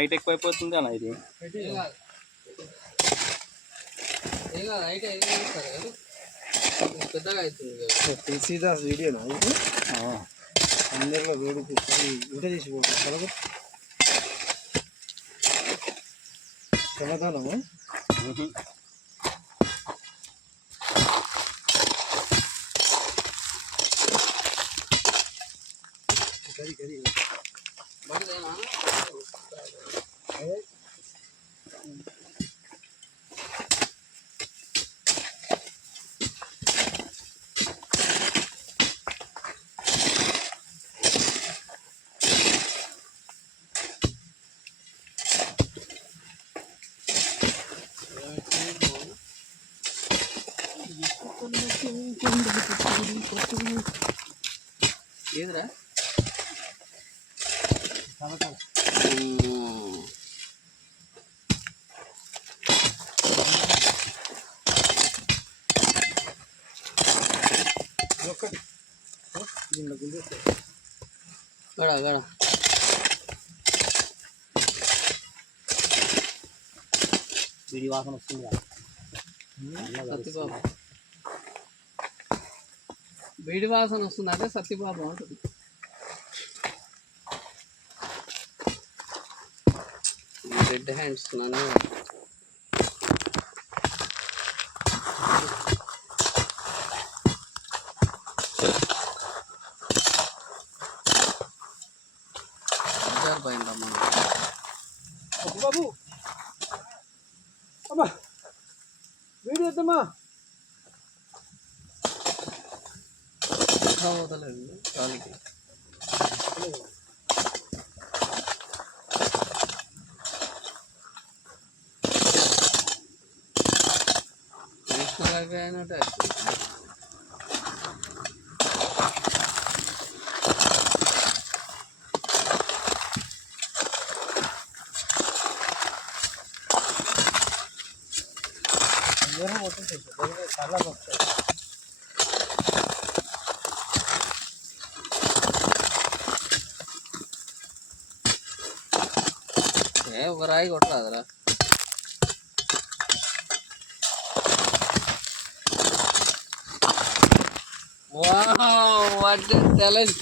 Height ఎక్కువైపోతుంది అన్న ఇది. పెద్దగా అవుతుంది సీదా వీడియోనా ఇది అందరిలో వేడికి ఇంట తీసిపోతుంది సమాధానము కరి కరి ఏదిరా గడ గడ విడి వాసన వస్తుంది సత్యబాబు వేడి వాసన వస్తుంది అంటే సత్యబాబు ఉంటుంది. రెడ్ హ్యాండ్స్ నన్ను పోయిందమ్మా బాబు అమ్మా వీడియో వద్దమ్మా పోతలేదు కాలికి అయిపోయినట్టు చాలా వస్తాయి ఒక రాయి కొట్టరాదురా. Wow what talent.